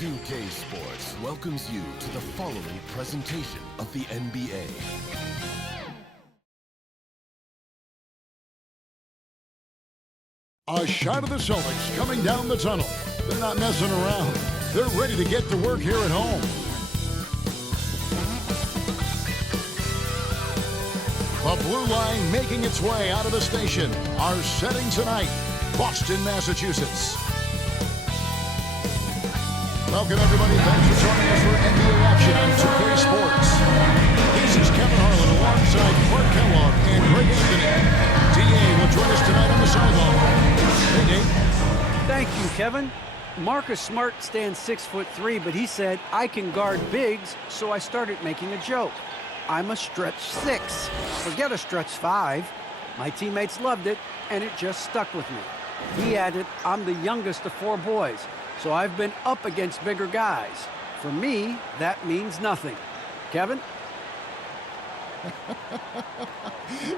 2K Sports welcomes you to the following presentation of the NBA. A shot of the Celtics coming down the tunnel. They're not messing around. They're ready to get to work here at home. The blue line making its way out of the station. Our setting tonight, Boston, Massachusetts. Welcome, everybody. Thanks for joining us for NBA action on 2K Sports. This is Kevin Harlan alongside Clark Kellogg and Greg Anthony. DA will join us tonight on the sideline. Hey, Dave. Thank you, Kevin. Marcus Smart stands 6'3", but he said, I can guard bigs, so I started making a joke. I'm a stretch 6. Forget a stretch 5. My teammates loved it, and it just stuck with me. He added, I'm the youngest of 4 boys, so I've been up against bigger guys. For me, that means nothing. Kevin?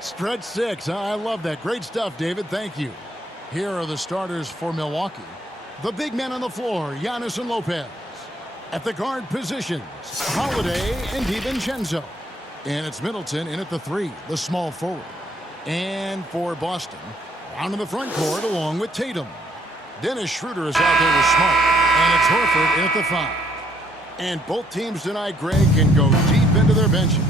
Stretch 6. I love that. Great stuff, David. Thank you. Here are the starters for Milwaukee. The big men on the floor, Giannis and Lopez. At the guard positions, Holiday and DiVincenzo. And it's Middleton in at the 3, the small forward. And for Boston, down in the front court along with Tatum. Dennis Schroeder is out there with Smart. And it's Horford in at the 5. And both teams tonight, Greg, can go deep into their benches.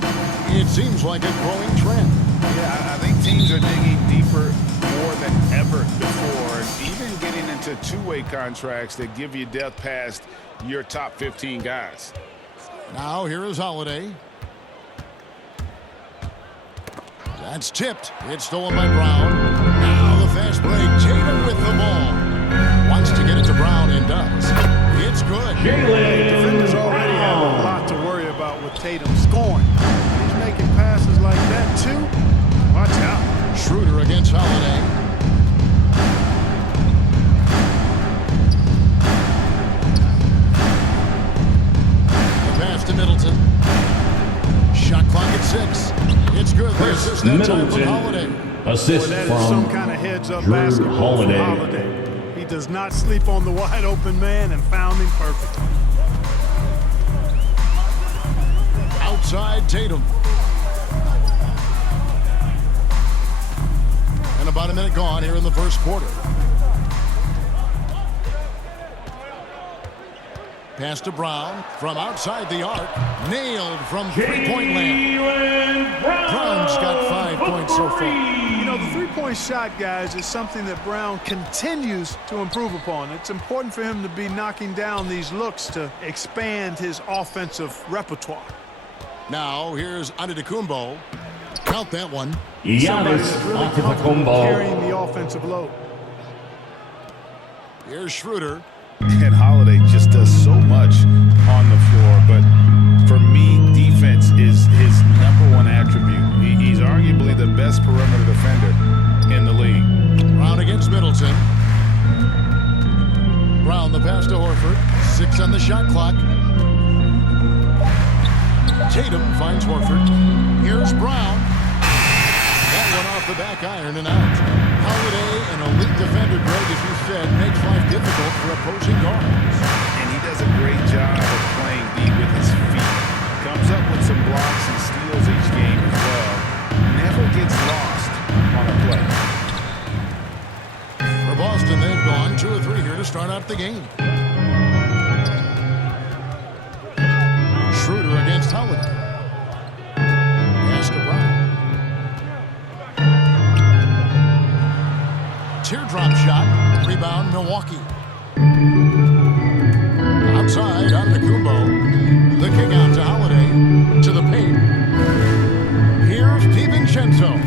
It seems like a growing trend. Yeah, I think teams are digging deeper more than ever before. Even getting into two-way contracts that give you depth past your top 15 guys. Now here is Holiday. That's tipped. It's stolen by Brown. Now the fast break. Tatum with the ball. Wants to get it to Brown and does. It's good. Defenders already have a lot to worry about with Tatum scoring. He's making passes like that too. Watch out. Schroeder against Holiday. The pass to Middleton. Shot clock at 6. It's good. There's just that time from Holiday. Assist Boy, that from is some kind of heads-up Drew basketball from Holiday. Holiday. He does not sleep on the wide-open man and found him perfectly. Outside Tatum. And about a minute gone here in the first quarter. Pass to Brown from outside the arc. Nailed from three-point land. Brown's got 5 points so far. You know, the three-point shot, guys, is something that Brown continues to improve upon. It's important for him to be knocking down these looks to expand his offensive repertoire. Now, here's Antetokounmpo. Count that one. Somebody Giannis that's really comfortable carrying Antetokounmpo. the offensive load. Here's Schroeder. And Holiday just does so much on the floor, but for me, defense is his #1 attribute. He's arguably the best perimeter defender in the league. Brown against Middleton. Brown the pass to Horford. 6 on the shot clock. Tatum finds Horford. Here's Brown. That one off the back iron and out. Holiday, an elite defender, Greg, as you said, makes life difficult for opposing guards. And he does a great job of playing D with his feet. Comes up with some blocks and steals each game as well. Never gets lost on a play. For Boston, they've gone 2 or 3 here to start out the game. Schroeder against Holiday. Pass to Brown. Teardrop shot. Rebound, Milwaukee. Outside, Antetokounmpo. The kick out to Holiday. To the paint. Here's DiVincenzo.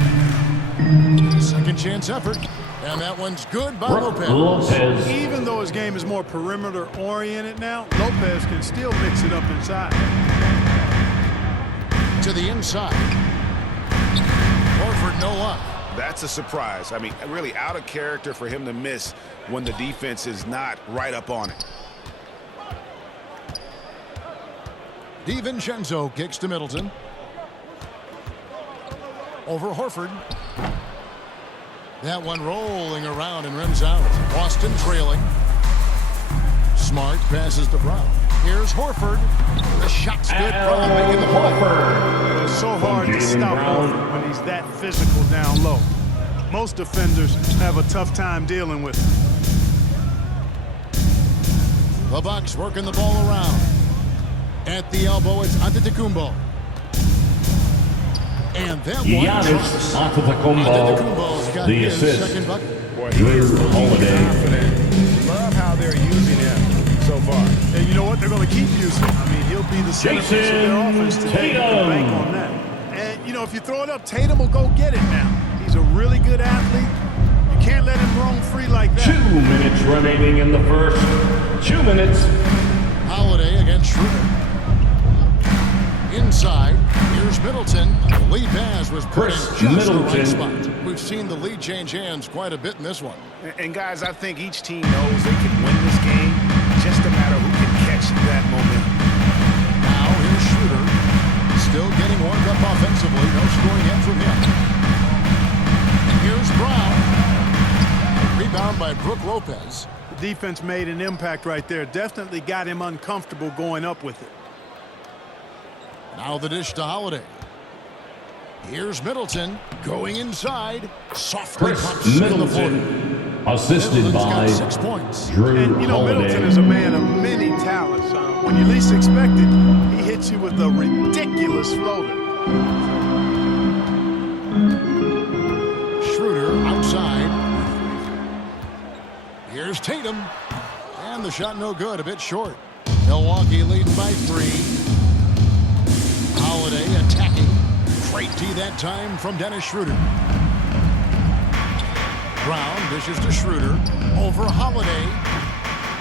Second chance effort. And that one's good by Lopez. Lopez. Even though his game is more perimeter-oriented now, Lopez can still mix it up inside. To the inside. Horford, no luck. That's a surprise. I mean, really out of character for him to miss when the defense is not right up on it. DiVincenzo kicks to Middleton. Over Horford. That one rolling around and rims out. Boston trailing. Smart passes to Brown. Here's Horford. The shot's good. Brown making the play. It's so hard to stop Horford when he's that physical down low. Most defenders have a tough time dealing with him. The Bucks working the ball around. At the elbow, it's Antetokounmpo. And that Giannis Antetokounmpo's got the his assist. second bucket. Boy, he is confident. Love how they're using him so far. And you know what? They're going to keep using him. I mean, he'll be the centerpiece of their offense today. You can bank on that. And, you know, if you throw it up, Tatum will go get it now. He's a really good athlete. You can't let him roam free like that. 2 minutes remaining in the first. 2 minutes. Holiday against Schroeder. Inside, here's Middleton. The lead pass was put in Chris just the right Middleton. spot. We've seen the lead change hands quite a bit in this one. And guys, I think each team knows they can win this game. Just a matter who can catch that momentum. Now here's Schroeder. Still getting warmed up offensively. No scoring yet from him. Here's Brown. Rebound by Brook Lopez. The defense made an impact right there. Definitely got him uncomfortable going up with it. Now the dish to Holiday. Here's Middleton going inside. Softly Chris pumps in the floor. Middleton, assisted Middleton's by got 6 points. Drew And, you know, Holiday. Middleton is a man of many talents. When you least expect it, he hits you with a ridiculous floater. Schroeder outside. Here's Tatum. And the shot no good, a bit short. Milwaukee leading by 3. Holiday attacking. Great D that time from Dennis Schroeder. Brown dishes to Schroeder. Over Holiday.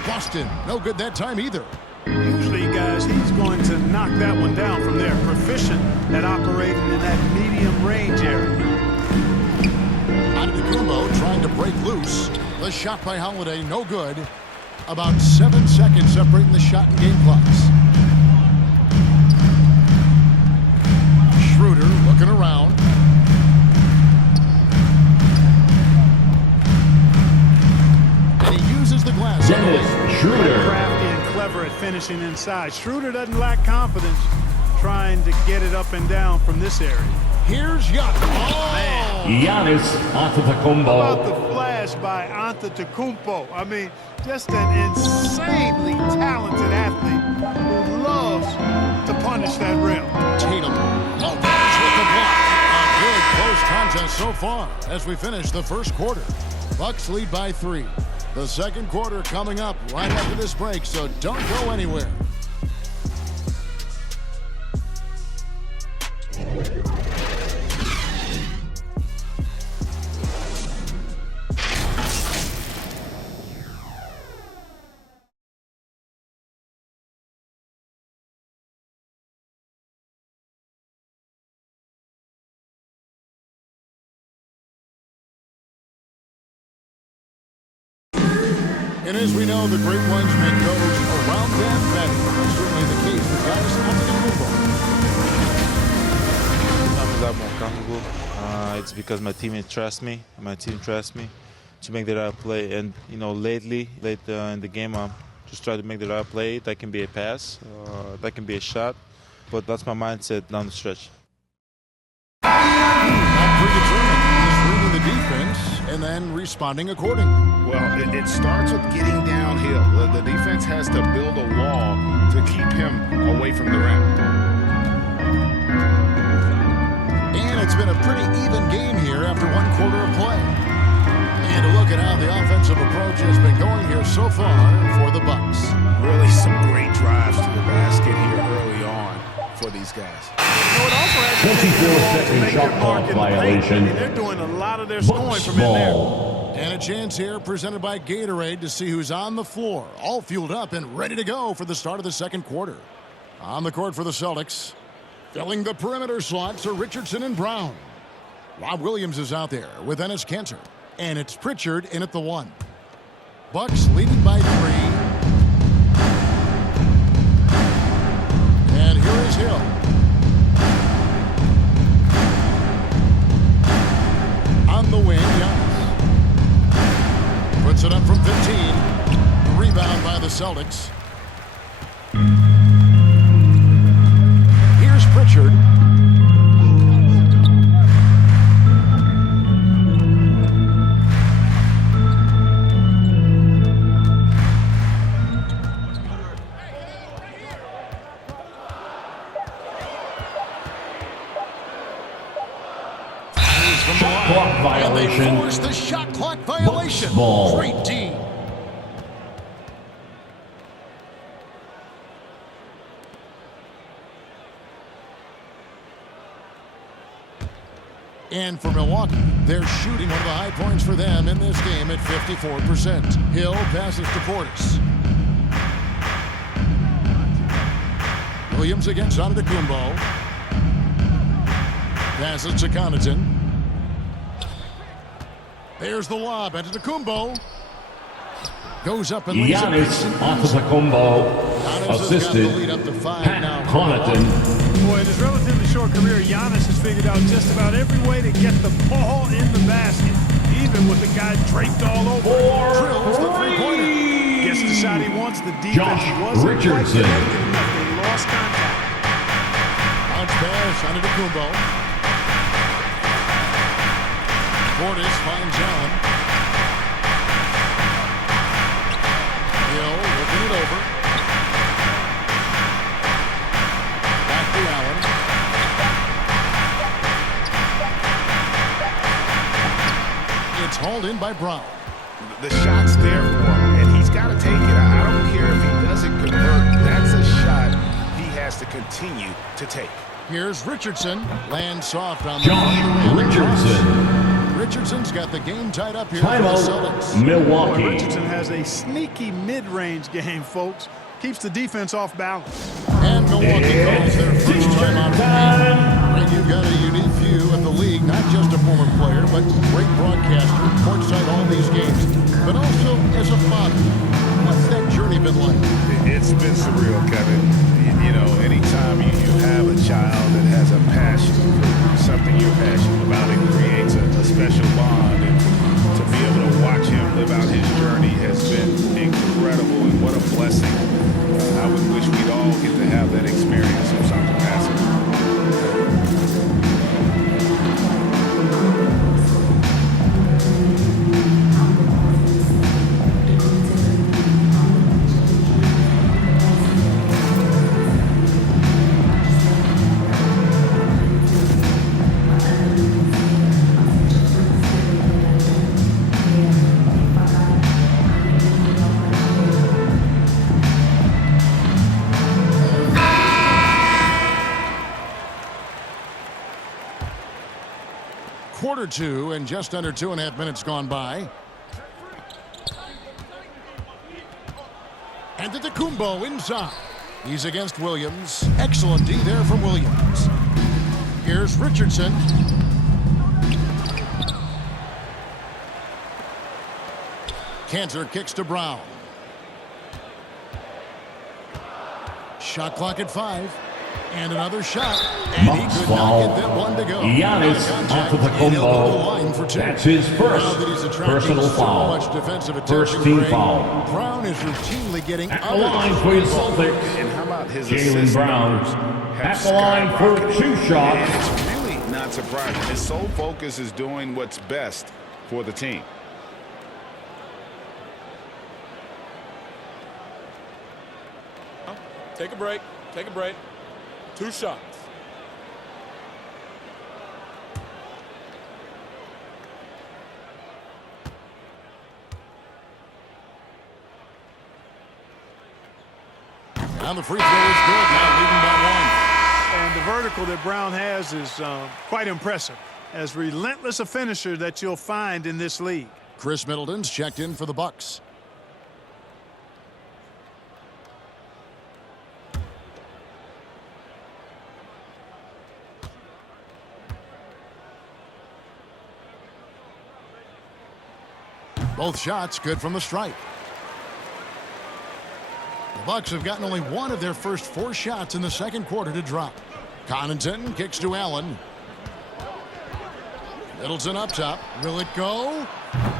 Boston, no good that time either. Usually, guys, he's going to knock that one down from there. Proficient at operating in that medium range area. Antetokounmpo trying to break loose. The shot by Holiday, no good. About 7 seconds separating the shot and game clocks. Schroeder looking around. And he uses the glass. Dennis Schroeder. Crafty and clever at finishing inside. Schroeder doesn't lack confidence trying to get it up and down from this area. Here's Giannis. Oh! Giannis How about Antetokounmpo. the flash by Antetokounmpo? I mean, just an insanely talented athlete who loves to punish that rim. Tatum. Lopez with the block. A good close contest so far as we finish the first quarter. Bucks lead by 3. The second quarter coming up right after this break, so don't go anywhere. And as we know, the great ones make those around them better. Certainly the case with Giannis Antetokounmpo. Sometimes I'm more comfortable. It's because my teammates trust me. My team trusts me to make the right play. And you know, late in the game, I'm just trying to make the right play. That can be a pass, that can be a shot, but that's my mindset down the stretch. Not predetermined. He's reading the defense and then responding accordingly. Well, it starts with getting downhill. The defense has to build a wall to keep him away from the rim. And it's been a pretty even game here after 1 quarter of play. And a look at how the offensive approach has been going here so far for the Bucks. Really some great drives to the basket here early on for these guys. 24-second shot clock violation. They're doing a lot of their scoring from in there. Ball. And a chance here presented by Gatorade to see who's on the floor. All fueled up and ready to go for the start of the second quarter. On the court for the Celtics. Filling the perimeter slots are Richardson and Brown. Rob Williams is out there with Enes Kanter. And it's Pritchard in at the 1. Bucks leading by 3. And here is Hill. On the wing, Giannis. Puts it up from 15. Rebound by the Celtics. Here's Pritchard. Shot clock violation. And they force the shot clock violation. Ball. Great D. And for Milwaukee, they're shooting one of the high points for them in this game at 54%. Hill passes to Portis. Williams against Antetokounmpo. Passes to Connaughton. There's the lob. Antetokounmpo goes up and leads Giannis Antetokounmpo, assisted Pat Connaughton. Boy, in his relatively short career, Giannis has figured out just about every way to get the ball in the basket, even with the guy draped all over. Drills the three-pointer. Gets the shot he wants. The defense Josh wasn't Richardson. quite connected enough. They lost contact. Bounce pass, Antetokounmpo. Portis finds Allen. Hill looking it over. Back to Allen. It's hauled in by Brown. The shot's there for him, and he's got to take it. I don't care if he doesn't convert. That's a shot he has to continue to take. Here's Richardson. Lands soft on the Josh Richardson. Richardson's got the game tied up here for the Timeout, Celtics. Milwaukee. Boy, Richardson has a sneaky mid-range game, folks. Keeps the defense off balance. And Milwaukee calls their first timeout of the game. And you've got a unique view of the league, not just a former player, but great broadcaster, courtside all these games, but also as a father. What's that journey been like? It's been surreal, Kevin. You know, anytime you have a child that has a passion for something you're passionate about, it creates a special bond. And to be able to watch him live out his journey has been incredible, and what a blessing. I would wish we'd all get to have that experience of some capacity. Quarter two and just under 2.5 minutes gone by. And Antetokounmpo inside. He's against Williams. Excellent D there from Williams. Here's Richardson. Cantor kicks to Brown. Shot clock at 5. And another shot. And he could not get that one to go. Giannis Antetokounmpo. That's his first personal foul. First team foul. Brown is routinely getting At the line for the Celtics. And how about his Jaylen Brown at the line for 2 shots. And it's really not surprising. His sole focus is doing what's best for the team. Take a break. Take a break. 2 shots. And the free throw is good. Now leading by 1. And the vertical that Brown has is quite impressive. As relentless a finisher that you'll find in this league. Chris Middleton's checked in for the Bucks. Both shots good from the stripe. The Bucks have gotten only one of their first 4 shots in the second quarter to drop. Connaughton kicks to Allen. Middleton up top. Will it go?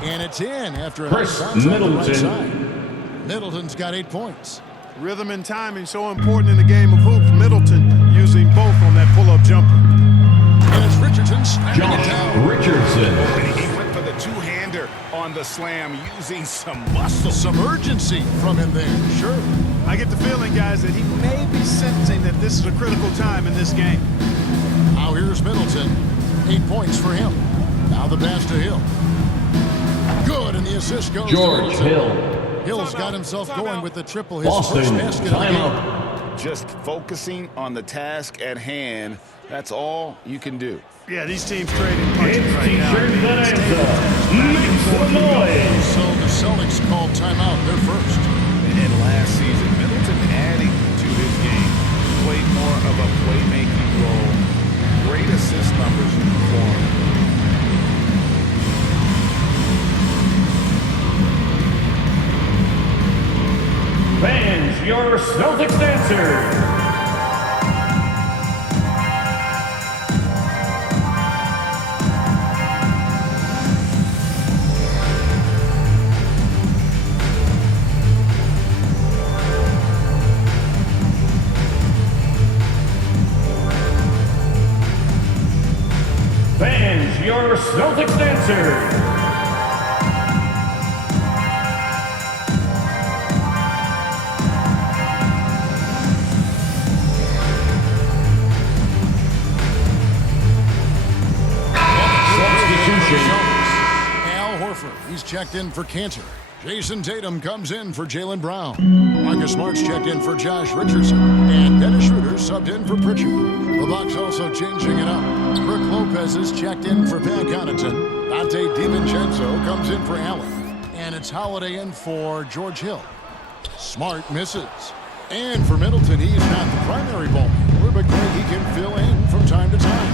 And it's in after a Chris nice bounce on the right Middleton. side. Middleton's got 8 points. Rhythm and timing so important in the game of hoops. Middleton using both on that pull-up jumper. And it's Richardson slamming it down. Richardson. And he went for the two-hander on the slam using some muscle. Some urgency from him there, sure. I get the feeling, guys, that he may be sensing that this is a critical time in this game. Now here's Middleton. 8 points for him. Now the pass to Hill. Good, and the assist goes George to Hill. Hill's got himself going with the triple, his Boston, first basket of the game. timeout. Just focusing on the task at hand. That's all you can do. Yeah, these teams trading punches It's right now. T-shirt Bonanza. Make some noise. So the Celtics called timeout. They're first. And last season, Middleton adding to his game, played more of a playmaking role. Great assist numbers for him. Fans, your Celtics answer. Fans, your Celtics answer. Al Horford, he's checked in for Cantor. Jason Tatum comes in for Jaylen Brown. Marcus Smart's checked in for Josh Richardson. And Dennis Schroeder subbed in for Pritchard. The Bucks also changing it up. Brook Lopez is checked in for Pat Connaughton. Dante DiVincenzo comes in for Allen. And it's Holiday in for George Hill. Smart misses. And for Middleton, he's not the primary ball handler, but Greg, he can fill in from time to time.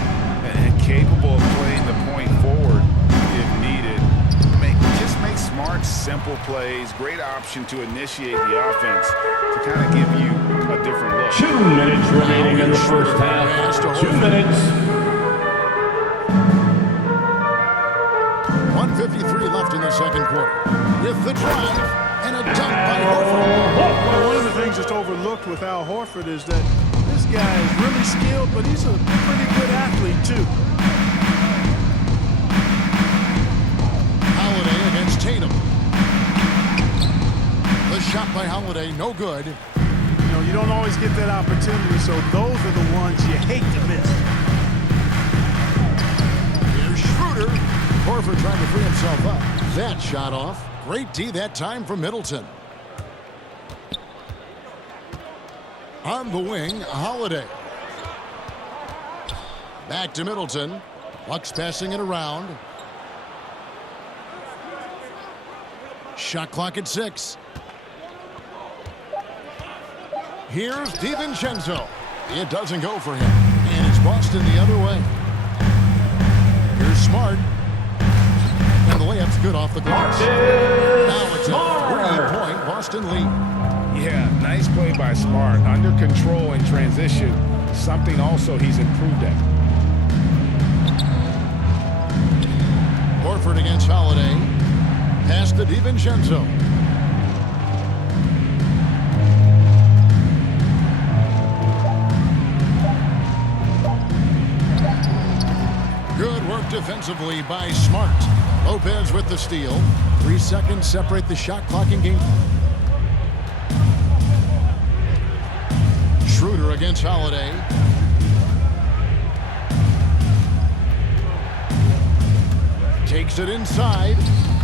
And capable of playing the point forward if needed. Just make smart, simple plays. Great option to initiate the offense to kind of give you a different look. 2 minutes remaining in the first half. 2 minutes. 1:53 left in the second quarter. With the drive and a dunk by Horford. Well, one of the things that's overlooked with Al Horford is that this guy is really skilled, but he's a pretty good athlete, too. Holiday against Tatum. The shot by Holiday, no good. You know, you don't always get that opportunity, so those are the ones you hate to miss. Here's Schroeder. Horford trying to free himself up. That shot off. Great D that time from Middleton. On the wing, Holiday. Back to Middleton. Bucks passing it around. Shot clock at 6. Here's DiVincenzo. It doesn't go for him. And it's Boston the other way. Here's Smart. And the layup's good off the glass. Now it's a 3-point Boston lead. Yeah, nice play by Smart. Under control in transition. Something also he's improved at. Horford against Holiday. Pass to DiVincenzo. Good work defensively by Smart. Lopez with the steal. 3 seconds separate the shot clock and game. Schroeder against Holiday. Takes it inside.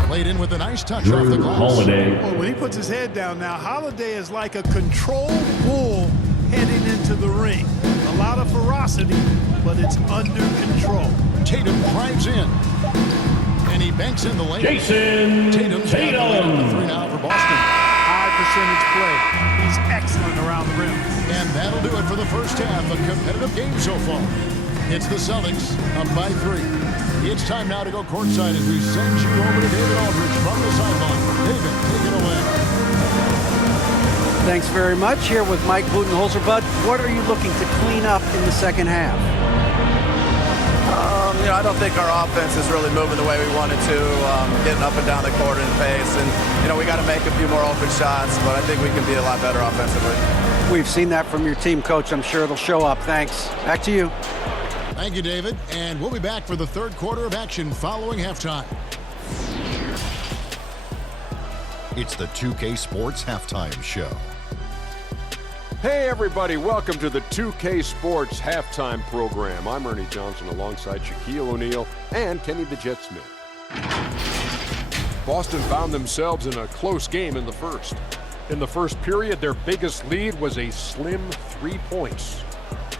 Played in with a nice touch off the glass. Holiday. Well, when he puts his head down now, Holiday is like a controlled bull heading into the ring. A lot of ferocity, but it's under control. Tatum drives in. And he banks in the lane. Jason Tatum's got the lead on the 3 now for Boston. High percentage play. He's excellent around the rim. And that'll do it for the first half. A competitive game so far. It's the Celtics up by 3. It's time now to go courtside as we send you over to David Aldridge from the sideline. David, take it away. Thanks very much. Here with Mike Budenholzer. Bud, what are you looking to clean up in the second half? I don't think our offense is really moving the way we wanted to, getting up and down the court in pace. And, we got to make a few more open shots, but I think we can be a lot better offensively. We've seen that from your team, Coach. I'm sure it'll show up. Thanks. Back to you. Thank you, David. And we'll be back for the third quarter of action following halftime. It's the 2K Sports Halftime Show. Hey everybody, welcome to the 2K Sports Halftime Program. I'm Ernie Johnson alongside Shaquille O'Neal and Kenny the Jet Smith. Boston found themselves in a close game in the first. In the first period, their biggest lead was a slim 3 points.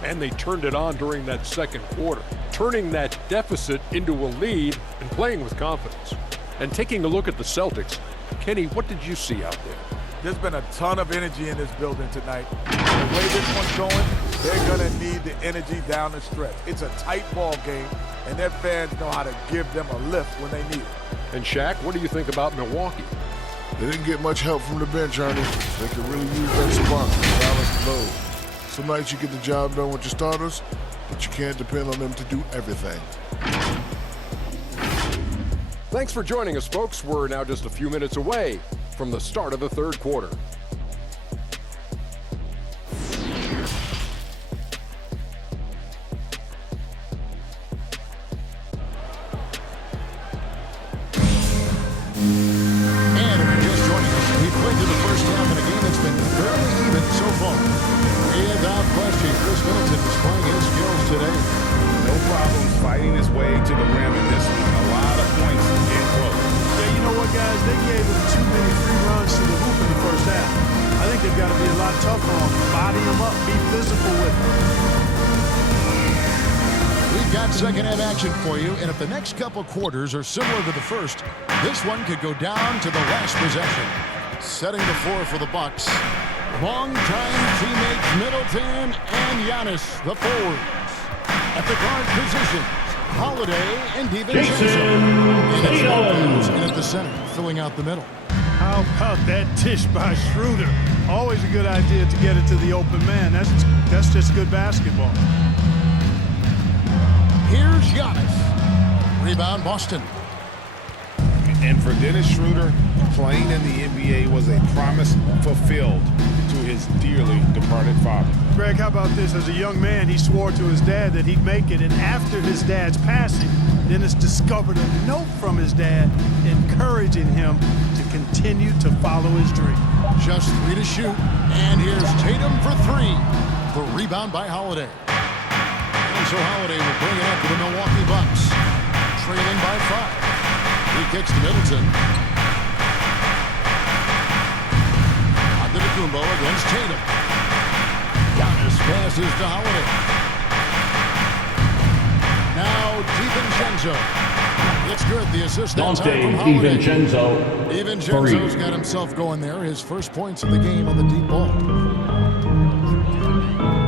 And they turned it on during that second quarter, turning that deficit into a lead and playing with confidence. And taking a look at the Celtics, Kenny, what did you see out there? There's been a ton of energy in this building tonight. The way this one's going, they're going to need the energy down the stretch. It's a tight ball game, and their fans know how to give them a lift when they need it. And Shaq, what do you think about Milwaukee? They didn't get much help from the bench, Ernie. They could really use that spark to balance the load. Some nights you get the job done with your starters, but you can't depend on them to do everything. Thanks for joining us, folks. We're now just a few minutes away from the start of the third quarter. And if you're just joining us, we've played through the first half in a game that's been fairly even so far. Without question, Chris Middleton displaying his skills today. No problems fighting his way to the rim in this one. A lot of points in close. Yeah, you know what, guys? They gave him too many free runs to the hoop in the first half. I think they've got to be a lot tougher on him. Body him up, be physical with him. We've got second half action for you, and if the next couple quarters are similar to the first, this one could go down to the last possession. Setting the floor for the Bucks. Longtime teammates Middleton and Giannis, the forwards. At the guard positions, Holiday and DiVincenzo. And it's Lopez in at the center, filling out the middle. How about that dish by Schroeder? Always a good idea to get it to the open man. That's just good basketball. Here's Giannis. Rebound, Boston. And for Dennis Schroeder, playing in the NBA was a promise fulfilled to his dearly departed father. Greg, how about this? As a young man, he swore to his dad that he'd make it, and after his dad's passing, Dennis discovered a note from his dad encouraging him to continue to follow his dream. Just 3 to shoot, and here's Tatum for 3. The rebound by Holiday. And so Holiday will bring it up to the Milwaukee Bucks, trailing by 5. He kicks to Middleton. Antetokounmpo against Tatum. Giannis passes to Holiday. Now DiVincenzo. It's good. The assist that time from Holiday. DiVincenzo's got himself going there. His first points of the game on the deep ball.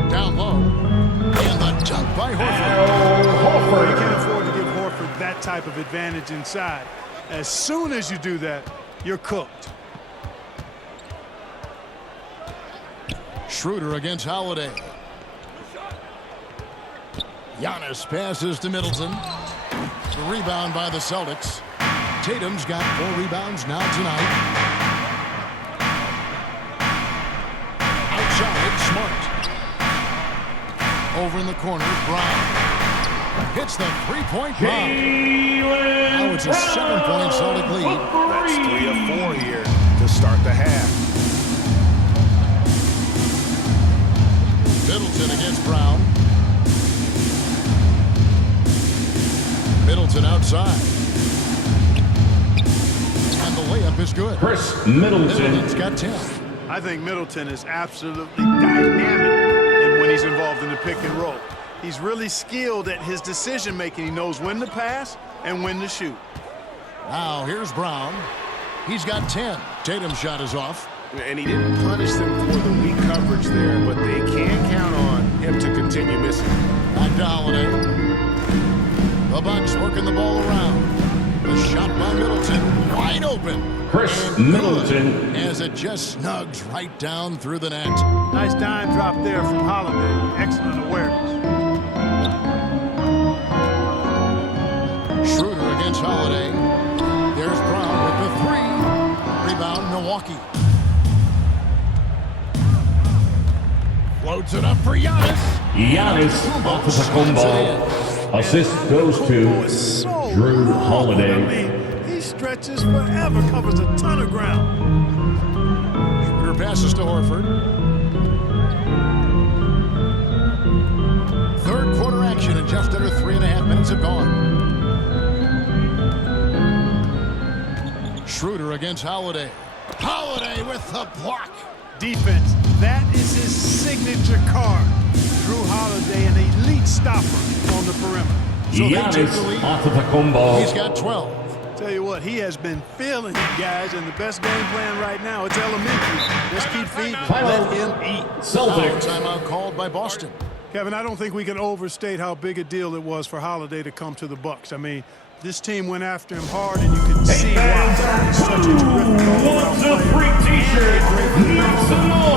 Down low. And the dunk by Horford. You can't afford to give Horford that type of advantage inside. As soon as you do that, you're cooked. Schroeder against Holiday. Giannis passes to Middleton. The rebound by the Celtics. Tatum's got 4 rebounds now tonight. Outside, Smart. Over in the corner, Brown. Hits the three-point bomb. Now it's a 7-point Celtic lead. That's 3 of 4 here to start the half. Middleton against Brown. Middleton outside. And the layup is good. Chris Middleton. Middleton's got 10. I think Middleton is absolutely dynamic when he's involved in the pick and roll. He's really skilled at his decision-making. He knows when to pass and when to shoot. Now here's Brown. He's got 10. Tatum's shot is off. And he didn't punish them for the weak coverage there, but they can count on him to continue missing. Back to Holiday. The Bucks working the ball around. The shot by Middleton. Wide open. Chris Middleton. As it just snugs right down through the net. Nice dime drop there from Holiday. Excellent awareness. Schroeder against Holiday. There's Brown with the three. Rebound, Milwaukee. Floats it up for Giannis. Giannis off of the combo. Assist goes to Drew Holiday. I mean, he stretches forever, covers a ton of ground. Schroeder passes to Horford. Third quarter action, and just under 3.5 minutes have gone. Schroeder against Holiday. Holiday with the block. Defense, that is his signature card. Drew Holiday, an elite stopper on the perimeter. So they take the lead. Giannis off of the combo. He's got 12. Tell you what, he has been feeling it, guys, and the best game plan right now, it's elementary. Just keep feeding him. Let him eat. Celtics. Timeout called by Boston. Kevin, I don't think we can overstate how big a deal it was for Holiday to come to the Bucks. I mean, this team went after him hard, and you can see why. He's such a terrific all-around player. Free T-shirt. Make some noise.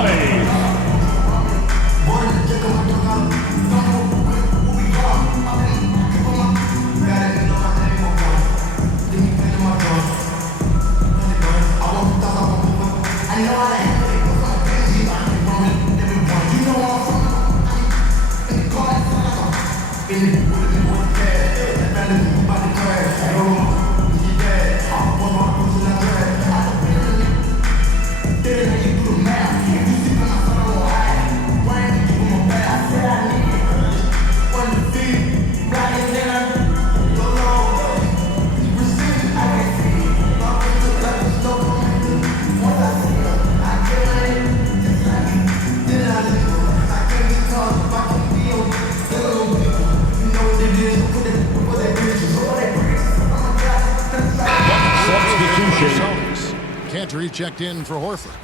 Cantor checked in for Horford.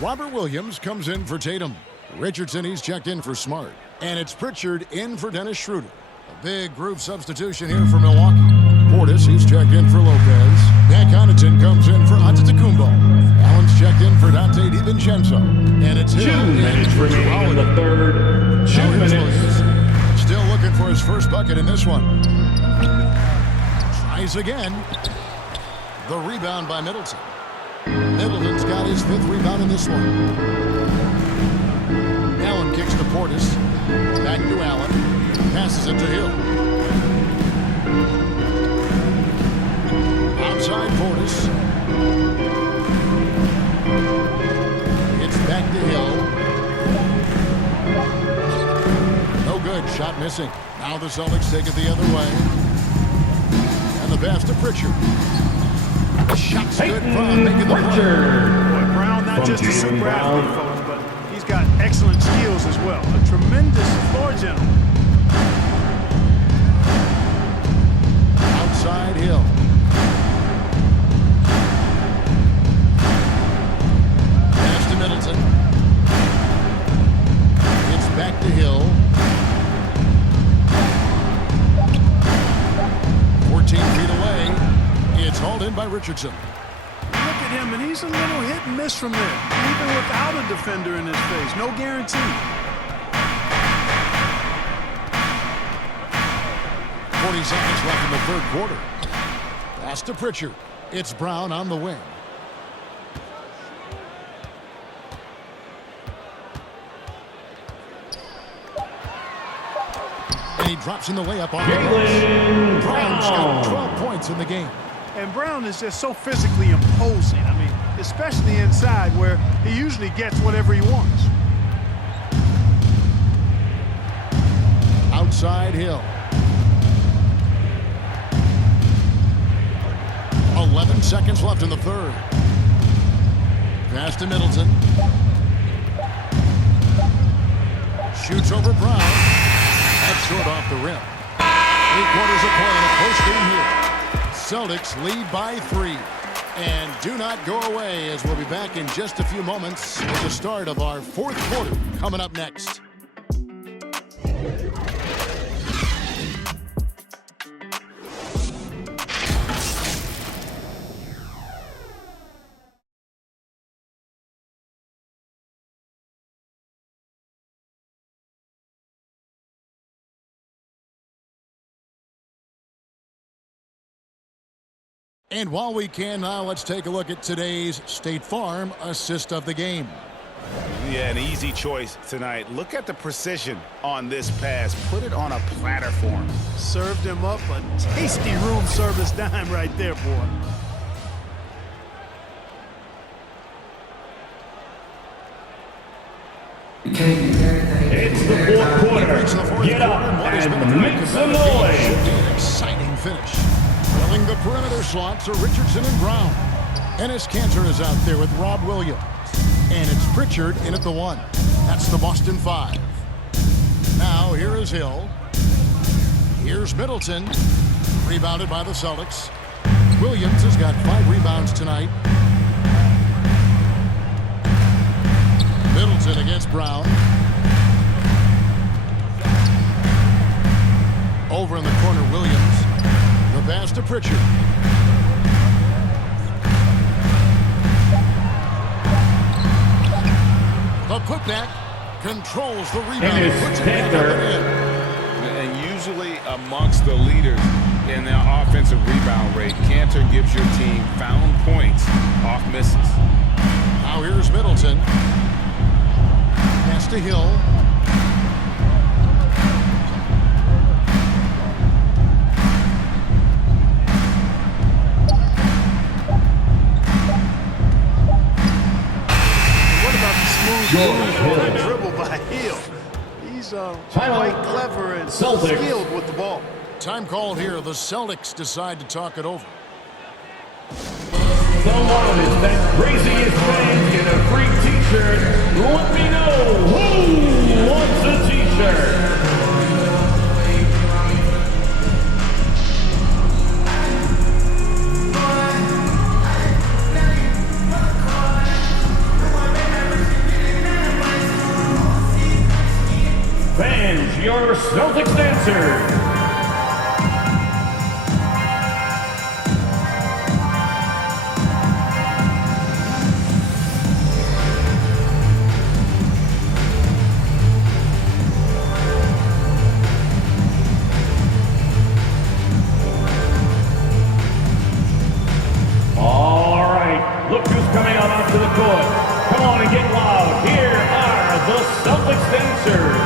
Robert Williams comes in for Tatum. Richardson, he's checked in for Smart. And it's Pritchard in for Dennis Schroeder. A big group substitution here for Milwaukee. Portis, he's checked in for Lopez. Pat Connaughton comes in for Antetokounmpo. Allen's checked in for Dante DiVincenzo. And it's 2 minutes remaining in the third. 2 minutes. Still looking for his first bucket in this one. Tries again. The rebound by Middleton. Middleton's got his 5th rebound in this one. Allen kicks to Portis. Back to Allen. Passes it to Hill. Outside Portis. It's back to Hill. No good. Shot missing. Now the Celtics take it the other way. And the pass to Pritchard. Shot's good. Brown making the play. Boy, Brown, not just a super athlete, folks, but he's got excellent skills as well. A tremendous floor general. Outside Hill. Pass to Middleton. It's back to Hill. 14 feet away. It's hauled in by Richardson. Look at him, and he's a little hit and miss from there, even without a defender in his face. No guarantee. 40 seconds left in the third quarter. Pass to Pritchard. It's Brown on the wing. And he drops in the layup on the Brown's got 12 points in the game. And Brown is just so physically imposing. I mean, especially inside where he usually gets whatever he wants. Outside Hill. 11 seconds left in the third. Pass to Middleton. Shoots over Brown. That's short off the rim. 3 quarters of play in a close game here. Celtics lead by 3. And do not go away, as we'll be back in just a few moments with the start of our 4th quarter coming up next. And while we can now, let's take a look at today's State Farm assist of the game. Yeah, an easy choice tonight. Look at the precision on this pass. Put it on a platter for him. Served him up a tasty room service dime right there, boy. It's the fourth quarter. Get up and make some noise. An exciting finish. Filling the perimeter slots are Richardson and Brown. Ennis Cantor is out there with Rob Williams. And it's Pritchard in at the 1. That's the Boston 5. Now here is Hill. Here's Middleton. Rebounded by the Celtics. Williams has got 5 rebounds tonight. Middleton against Brown. Over in the corner, Williams. The pass to Pritchard. The putback controls the rebound. Puts it back up and in. And usually amongst the leaders in their offensive rebound rate, Cantor gives your team found points off misses. Now here's Middleton. Pass to Hill. What about the smooth dribble by Hill? He's quite clever and skilled with the ball. Time called here. The Celtics decide to talk it over. Someone is that craziest fan get a free t-shirt. Let me know who wants a t-shirt. Fans, your Celtics dancers. Look who's coming out onto the court. Come on and get loud. Here are the Celtics dancers.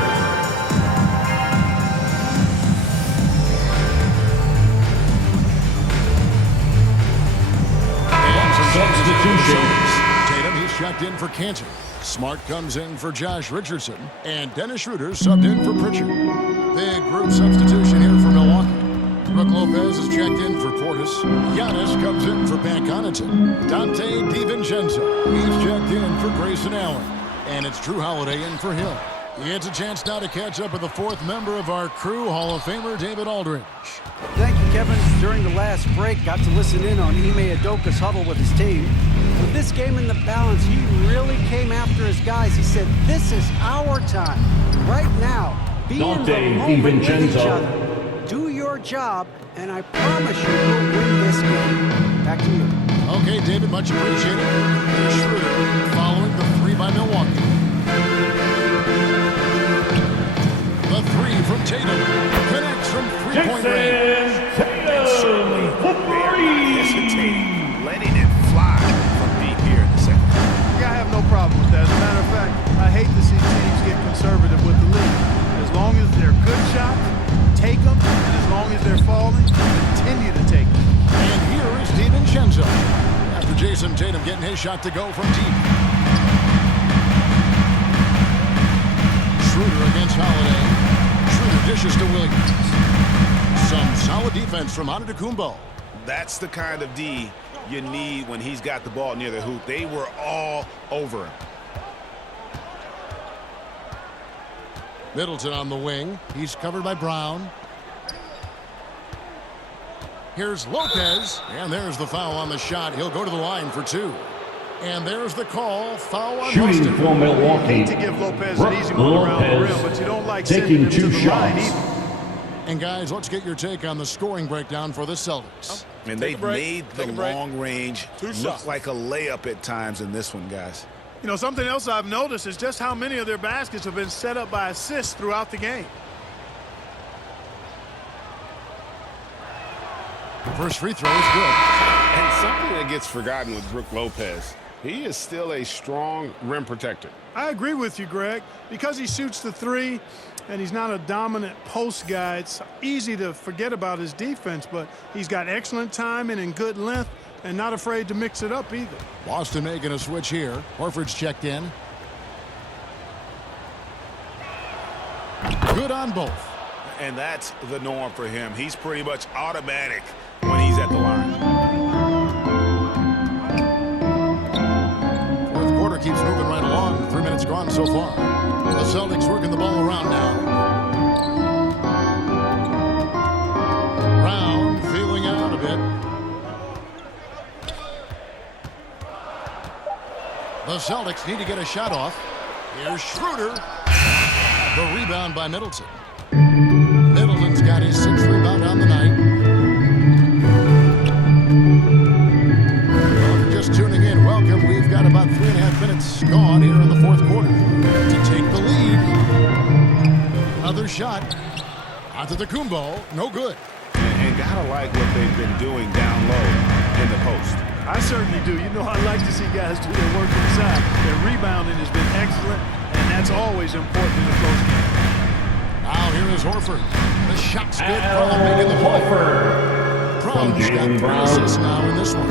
And some substitutions. Tatum, he's checked in for Cantor. Smart comes in for Josh Richardson. And Dennis Schroeder subbed in for Pritchard. Big group substitution here for Milwaukee. Brook Lopez is checked in for Portis. Giannis comes in for Pat Connaughton. Dante DiVincenzo, he's checked in for Grayson Allen. And it's Drew Holiday in for Hill. He gets a chance now to catch up with the 4th member of our crew, Hall of Famer David Aldridge. Thank you, Kevin. During the last break, got to listen in on Ime Udoka's huddle with his team. With this game in the balance, he really came after his guys. He said, this is our time. Right now, be in the moment with each other. Do your job, and I promise you will win this game. Back to you. Okay, David, much appreciated. Here's Schroeder following the 3 by Milwaukee. The 3 from Tatum connects from 3-point range. And certainly Hesitating, letting it fly from deep here in the second. Yeah, I have no problem with that. As a matter of fact, I hate to see teams get conservative with the lead. As long as they're good shots, take them, and as long as they're falling, continue to take them. And here is DiVincenzo. After Jason Tatum getting his shot to go from deep. Schroeder against Holiday. Schroeder dishes to Williams. Some solid defense from Antetokounmpo. That's the kind of D you need when he's got the ball near the hoop. They were all over him. Middleton on the wing. He's covered by Brown. Here's Lopez. And there's the foul on the shot. He'll go to the line for 2. And there's the call. Foul on shooting Boston. for Milwaukee. Hate to give Lopez an easy one around the rim, but you don't like taking sending him 2 to the line shots. either. And guys, let's get your take on the scoring breakdown for the Celtics. And they've made the long range look like a layup at times in this one, guys. You know, something else I've noticed is just how many of their baskets have been set up by assists throughout the game. First free throw is good. And something that gets forgotten with Brook Lopez, he is still a strong rim protector. I agree with you, Greg. Because he shoots the three and he's not a dominant post guy, it's easy to forget about his defense, but he's got excellent timing and good length and not afraid to mix it up either. Boston making a switch here. Horford's checked in. Good on both. And that's the norm for him. He's pretty much automatic when he's at the line. Fourth quarter keeps moving right along. 3 minutes gone so far. The Celtics working the ball around now. Brown feeling out a bit. The Celtics need to get a shot off. Here's Schroeder. The rebound by Middleton. Middleton's got his 6th rebound on the night. Well, if you're just tuning in, welcome. We've got about 3.5 minutes gone here in the fourth quarter to take the lead. Another shot. Antetokounmpo, no good. And gotta like what they've been doing down low in the post. I certainly do. You know, I like to see guys do their work inside. Their rebounding has been excellent, and that's always important in a close game. Now here is Horford. The shot's good from making the Horford. Brown's got 3 assists now in this one.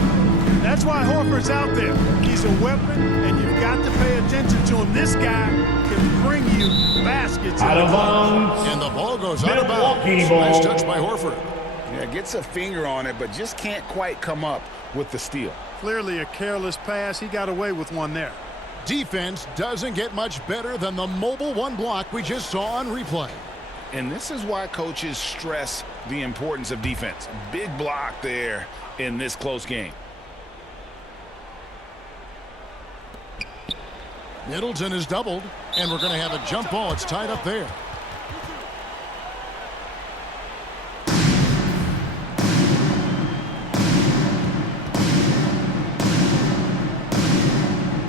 That's why Horford's out there. He's a weapon, and you've got to pay attention to him. This guy can bring you baskets. Out of bounds. And the ball goes out of bounds. Nice touch by Horford. Yeah, gets a finger on it, but just can't quite come up with the steal. Clearly a careless pass. He got away with one there. Defense doesn't get much better than the mobile one block we just saw on replay. And this is why coaches stress the importance of defense. Big block there in this close game. Middleton is doubled, and we're going to have a jump ball. It's tied up there.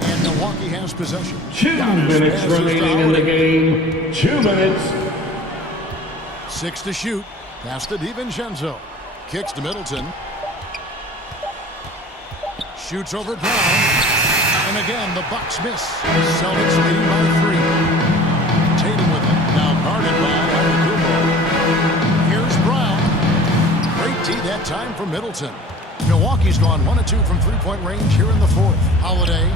And Milwaukee has possession. 2 minutes remaining in the game. 2 minutes. 6 to shoot. Pass to DiVincenzo. Kicks to Middleton. Shoots over Brown. And again, the Bucks miss. Celtics leading by 3. Tatum with it. Now guarded by Antetokounmpo. Here's Brown. Great D that time for Middleton. Milwaukee's gone 1 of 2 from three-point range here in the fourth. Holiday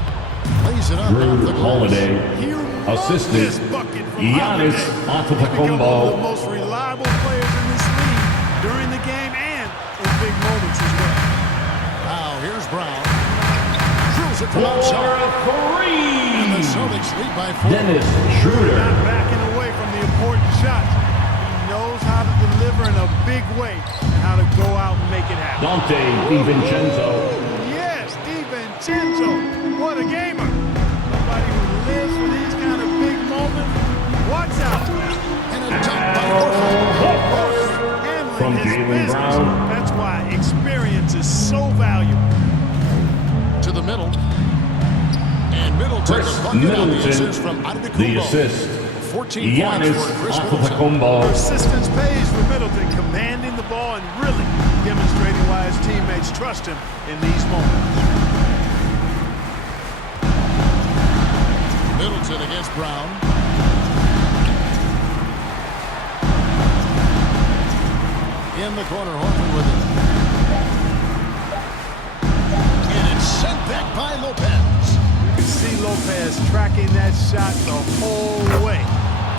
lays it up off the glass. Holiday assisted Giannis Antetokounmpo. One of the Antetokounmpo. most reliable players in this league during the game and in big moments as well. Now here's Brown. Drills it from outside. And the Celtics lead by 4. Dennis Schroeder. Not backing away from the important shots. He knows how to deliver in a big way and how to go out and make it happen. Dante DiVincenzo. Yes, DiVincenzo. What a gamer. Somebody who lives for these kind of big moments. Watch out now. And a dunk by Horford. Handling From his Jaylen business. Brown. That's why experience is so valuable. To the middle. And Middleton, Chris the bucket on the assist Middleton, from Antetokounmpo. the assist. 14 Giannis points for Chris Middleton. Antetokounmpo. Persistence pays for Middleton, commanding the ball and really demonstrating why his teammates trust him in these moments. Middleton against Brown. In the corner, Horford with it. And it's sent back by Lopez. You can see Lopez tracking that shot the whole way.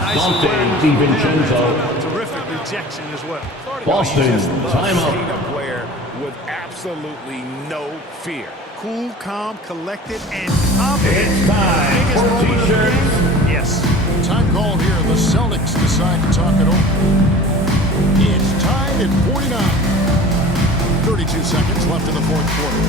Nice Dante awareness. DiVincenzo. Terrific rejection as well. Boston, timeout. Seeing a player with absolutely no fear. Cool, calm, collected, and confident. It's time Biggest for moment of the t-shirts. game? Yes. Time call here. The Celtics decide to talk it over. It's tied at 49. 32 seconds left in the fourth quarter.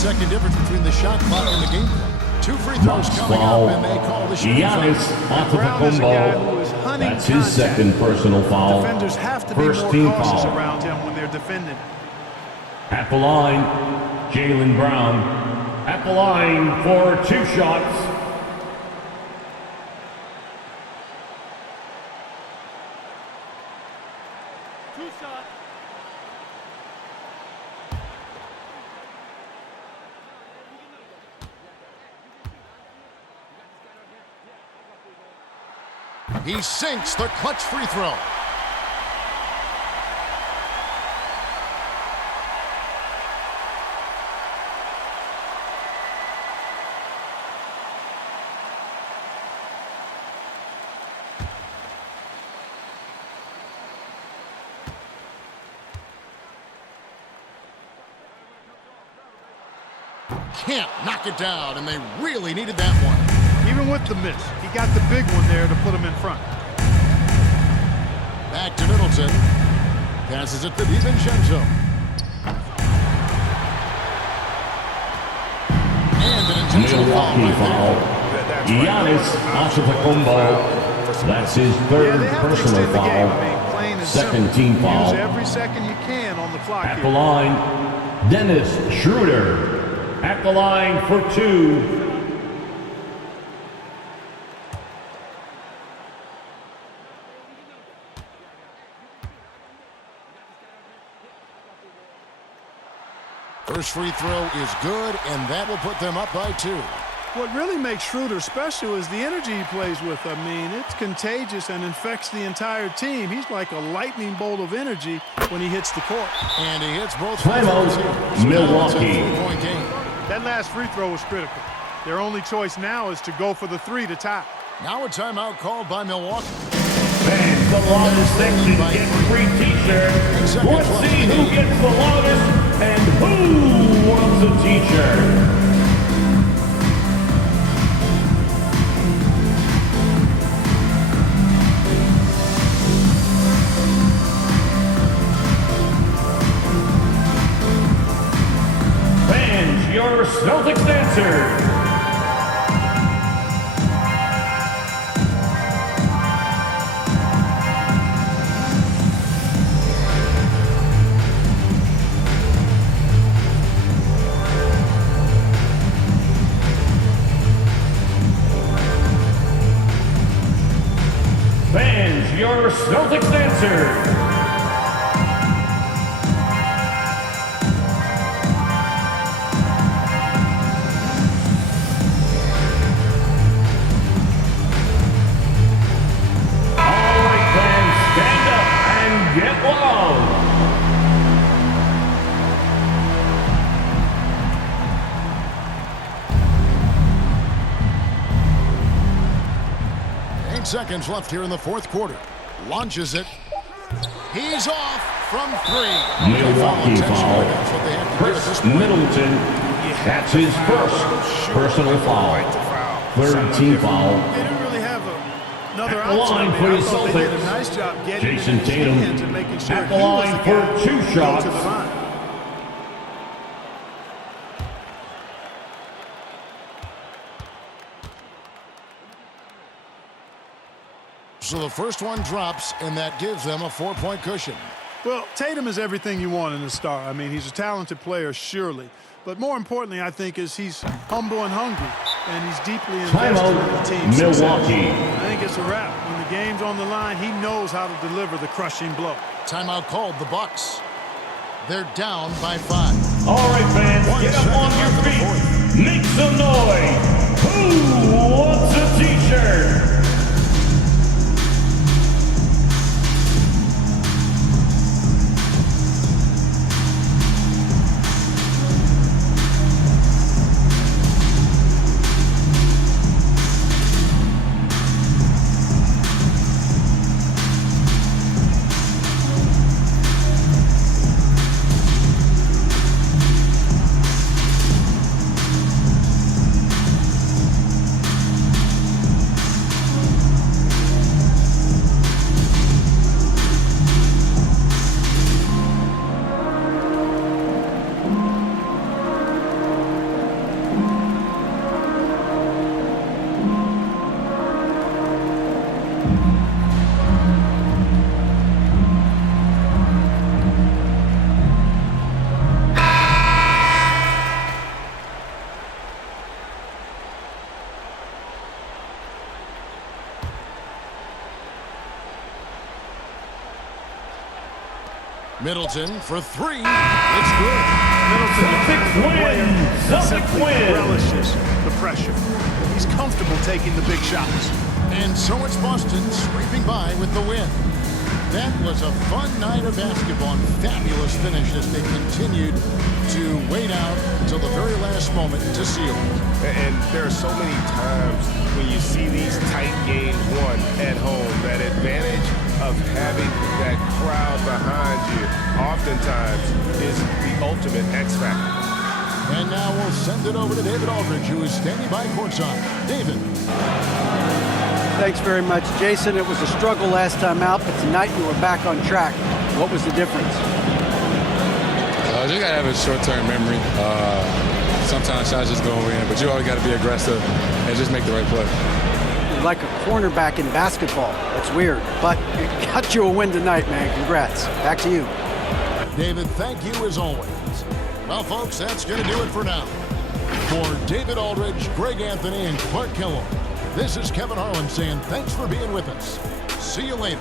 10-second difference between the shot clock and the game clock. 2 free throws coming up, and they call the shooting foul. Giannis That's his second personal foul. Defenders have to be First more team cautious foul. around him when they're defending. At the line, Jaylen Brown. At the line for 2 shots. He sinks the clutch free throw. Can't knock it down, and they really needed that one. Even with the miss, he got the big one there to put him in front. Back to Middleton. Passes it to DiVincenzo. And an intentional foul Milwaukee right foul. there. Giannis Antetokounmpo. That's his third personal foul. Second team foul. Use every second you can on the clock At here. the line, Dennis Schroeder. At the line for 2. First free throw is good, and that will put them up by 2. What really makes Schroeder special is the energy he plays with. I mean, it's contagious and infects the entire team. He's like a lightning bolt of energy when he hits the court. And he hits both free Timeout, throws here. So now it's a Milwaukee. 3-point game. That last free throw was critical. Their only choice now is to go for the 3 to tie. Now a timeout called by Milwaukee. Fans, the longest section gets free t-shirt. Let's see who gets the longest and who wants a t-shirt. Fans, your Celtics dancer. Fans, your Celtics dancer. All right, fans, stand up and get loud. 8 seconds left here in the fourth quarter. Launches it. He's off from 3. Milwaukee foul. That's what they have to do at this Chris point. Middleton. That's his first personal foul. Third team foul. They didn't really have another At the option. line I for mean, I the thought they did a Celtics. nice job getting Jason it in his Tatum. hands and making sure At the he was line the for guy 2 to go shots. to the line. So the first one drops, and that gives them a 4-point cushion. Well, Tatum is everything you want in a star. I mean, he's a talented player, surely. But more importantly, I think, is he's humble and hungry, and he's deeply invested in the team's Milwaukee. success. I think it's a wrap. When the game's on the line, he knows how to deliver the crushing blow. Timeout called, the Bucks. They're down by 5. All right, fans, get up on your feet. Make some noise. Who wants a t-shirt? Middleton for three. It's good. Middleton, Celtics win. relishes the pressure. He's comfortable taking the big shots. And so it's Boston scraping by with the win. That was a fun night of basketball and fabulous finish as they continued to wait out until the very last moment to seal it. And there are so many times when you see these tight games won at home, that advantage of having that crowd behind you oftentimes is the ultimate X factor. And now we'll send it over to David Aldridge, who is standing by courtside. David. Thanks very much, Jason. It was a struggle last time out, but tonight you were back on track. What was the difference? You got to have a short-term memory. Sometimes shots just go in, but you always got to be aggressive and just make the right play. You're like a cornerback in basketball. That's weird, but it got you a win tonight, man. Congrats. Back to you. David, thank you as always. Well, folks, that's going to do it for now. For David Aldridge, Greg Anthony, and Clark Kellogg, this is Kevin Harlan saying thanks for being with us. See you later.